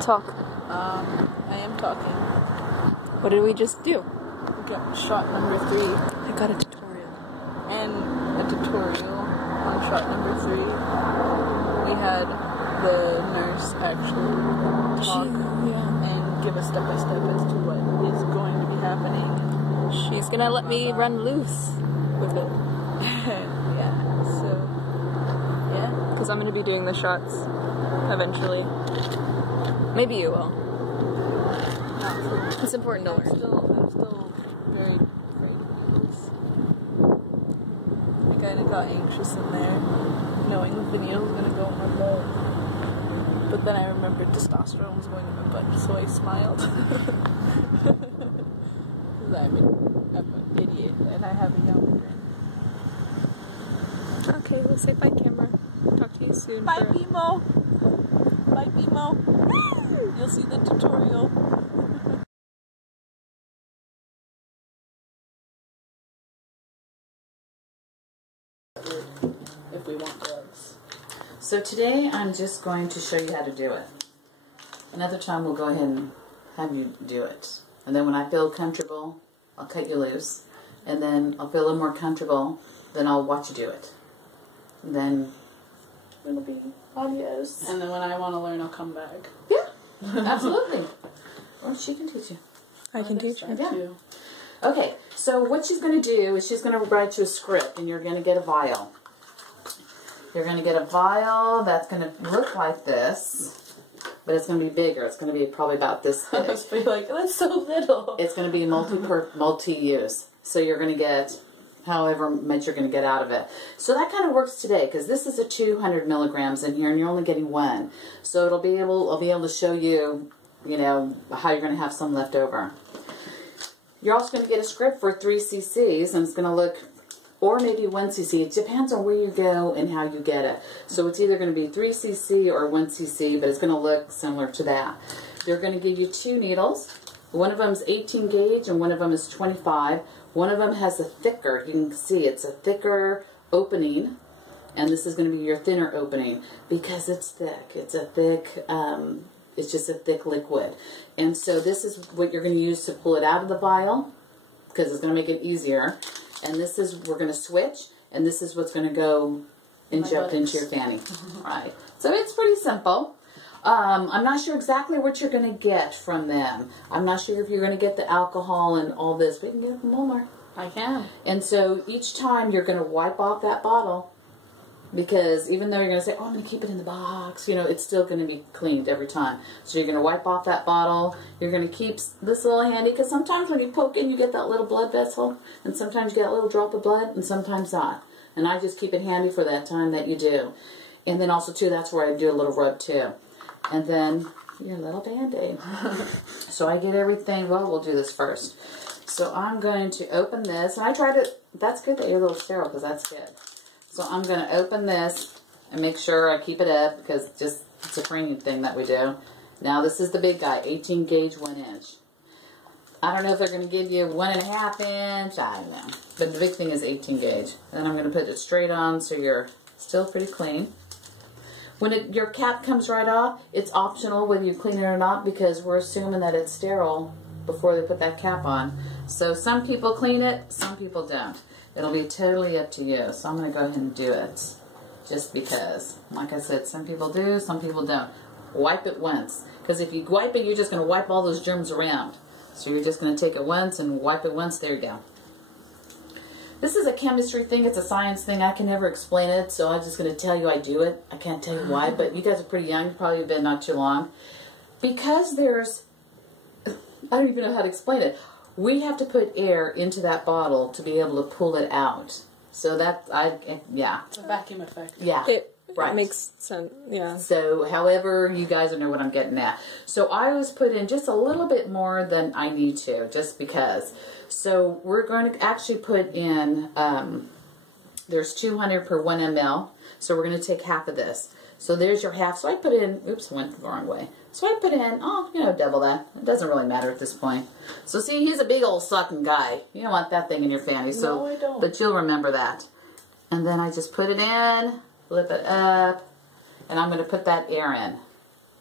Talk. I am talking. What did we just do? We got shot number 3. I got a tutorial. And a tutorial on shot number 3. We had the nurse actually talk and give a step-by-step as to what is going to be happening. She's gonna let me run loose with it. Yeah, so, yeah. Because I'm gonna be doing the shots eventually. Maybe you will. It's important to learn. I'm still very afraid of needles. I kind of got anxious in there, knowing that the needle was going to go in my butt. But then I remembered testosterone was going in my butt, so I smiled. Because I'm an idiot, and I have a young brain. Okay, we'll say bye, camera. Talk to you soon. Bye, Bimo! Bye, Bimo! You'll see the tutorial. If we want gloves. So today I'm just going to show you how to do it. Another time we'll go ahead and have you do it. And then when I feel comfortable, I'll cut you loose. And then I'll feel a little more comfortable, then I'll watch you do it. And then it'll be adios. And then when I want to learn, I'll come back. Yeah, absolutely. Or she can teach you. I can teach you. Yeah. Too. Okay, so what she's going to do is she's going to write you a script, and you're going to get a vial. You're going to get a vial that's going to look like this, but it's going to be bigger. It's going to be probably about this big. I just feel like, that's so little. It's going to be multi-use. So you're going to get however much you're going to get out of it. So that kind of works today, because this is a 200 milligrams in here, and you're only getting 1. So I'll be able to show you, you know, how you're going to have some left over. You're also going to get a script for 3 cc's, and it's going to look, or maybe 1 cc. It depends on where you go and how you get it. So it's either going to be 3 cc or 1 cc, but it's going to look similar to that. They're going to give you 2 needles. One of them is 18 gauge and one of them is 25. One of them has a thicker, you can see it's a thicker opening, and this is going to be your thinner opening because it's thick. It's a thick, it's just a thick liquid. And so this is what you're going to use to pull it out of the vial, because it's going to make it easier. And this is, we're going to switch, and this is what's going to go inject into your fanny. Right. So it's pretty simple. I'm not sure exactly what you're going to get from them. I'm not sure if you're going to get the alcohol and all this. We can get it from Walmart. I can. And so each time you're going to wipe off that bottle, because even though you're going to say, oh, I'm going to keep it in the box, you know, it's still going to be cleaned every time. So you're going to wipe off that bottle. You're going to keep this little handy, because sometimes when you poke in, you get that little blood vessel, and sometimes you get a little drop of blood, and sometimes not. And I just keep it handy for that time that you do. And then also, too, that's where I do a little rub, too. And then your little Band-Aid. So I get everything. Well, we'll do this first. So I'm going to open this. And I try to, that's good that you're a little sterile, because that's good. So I'm going to open this and make sure I keep it up, because it's a training thing that we do. Now this is the big guy, 18 gauge 1 inch. I don't know if they're going to give you 1.5 inch. I don't know. But the big thing is 18 gauge. And then I'm going to put it straight on so you're still pretty clean. When your cap comes right off, it's optional whether you clean it or not, because we're assuming that it's sterile before they put that cap on. So some people clean it, some people don't. It'll be totally up to you. So I'm going to go ahead and do it, just because. Like I said, some people do, some people don't. Wipe it once, because if you wipe it, you're just going to wipe all those germs around. So you're just going to take it once and wipe it once. There you go. This is a chemistry thing. It's a science thing. I can never explain it, so I'm just going to tell you I do it. I can't tell you why, but you guys are pretty young. You've probably been not too long. Because there's, I don't even know how to explain it. We have to put air into that bottle to be able to pull it out. So that, yeah. It's a vacuum effect. Yeah. It makes sense, yeah. So, however, you guys know what I'm getting at. So, I always put in just a little bit more than I need to, just because. So, we're going to actually put in, there's 200 per 1 ml. So, we're going to take half of this. So, there's your half. So, I put in, oops, I went the wrong way. So, I put in, oh, you know, double that. It doesn't really matter at this point. So, see, he's a big old sucking guy. You don't want that thing in your fanny. So, no, I don't. But you'll remember that. And then I just put it in. Flip it up, and I'm going to put that air in.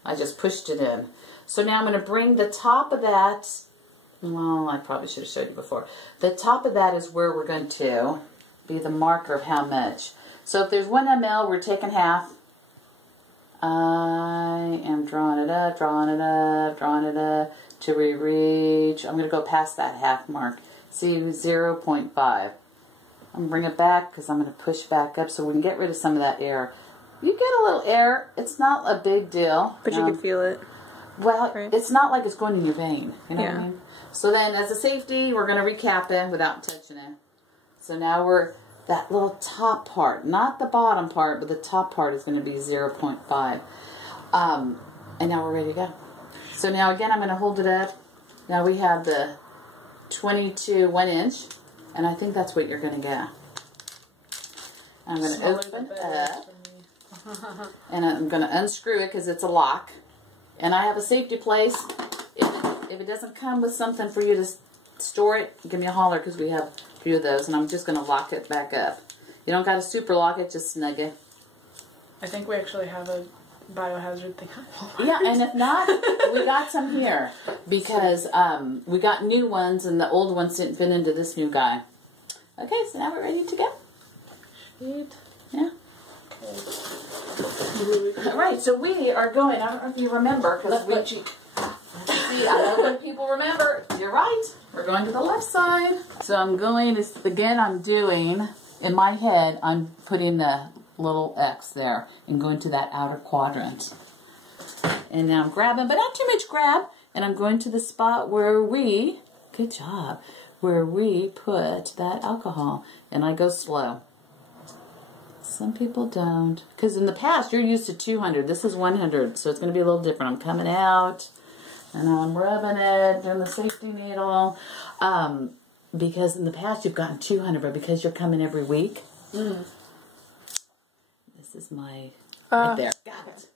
I just pushed it in. So now I'm going to bring the top of that, well, I probably should have showed you before. The top of that is where we're going to be the marker of how much. So if there's 1 ml, we're taking half. I am drawing it up, drawing it up, drawing it up till we reach, I'm going to go past that half mark. See, 0.5. I'm going to bring it back because I'm going to push back up so we can get rid of some of that air. You get a little air. It's not a big deal. But you can feel it. Well, right? It's not like it's going in your vein. You know yeah. what I mean? So then, as a safety, we're going to recap it without touching it. So now we're, that little top part, not the bottom part, but the top part is going to be 0.5. And now we're ready to go. So now again, I'm going to hold it up. Now we have the 22 1 inch, and I think that's what you're going to get. I'm going to open it up, and I'm going to unscrew it because it's a lock. And I have a safety place. If it doesn't come with something for you to store it, give me a holler because we have a few of those. And I'm just going to lock it back up. You don't got to super lock it, just snug it. I think we actually have a biohazard thing. Yeah, and if not, we got some here. Because we got new ones and the old ones didn't fit into this new guy. Okay, so now we're ready to go. Sweet. Yeah. Alright, so we are going, I don't know if you remember, because we see, I know when people remember, you're right, we're going to the left side. So I'm going to, again, I'm doing, in my head, I'm putting the little X there and going to that outer quadrant. And now I'm grabbing, but not too much grab, and I'm going to the spot where we, good job, where we put that alcohol, and I go slow. Some people don't. Because in the past, you're used to 200. This is 100, so it's going to be a little different. I'm coming out, and I'm rubbing it, doing the safety needle. Because in the past, you've gotten 200, but because you're coming every week, this is my, right there. Got it.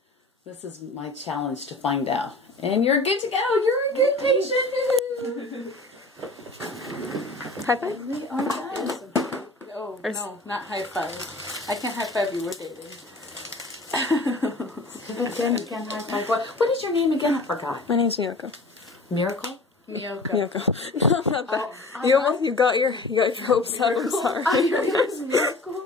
This is my challenge to find out. And you're good to go. You're a good patient. High five? We are done. Oh, no, not high five. I can't high five you, we're dating. Again, you can high five. What is your name again? I forgot. My name's Miyoko. Miracle? Miyoko. Miyoko. No, not that. You got your hopes up. I'm sorry. I heard it was Miracle.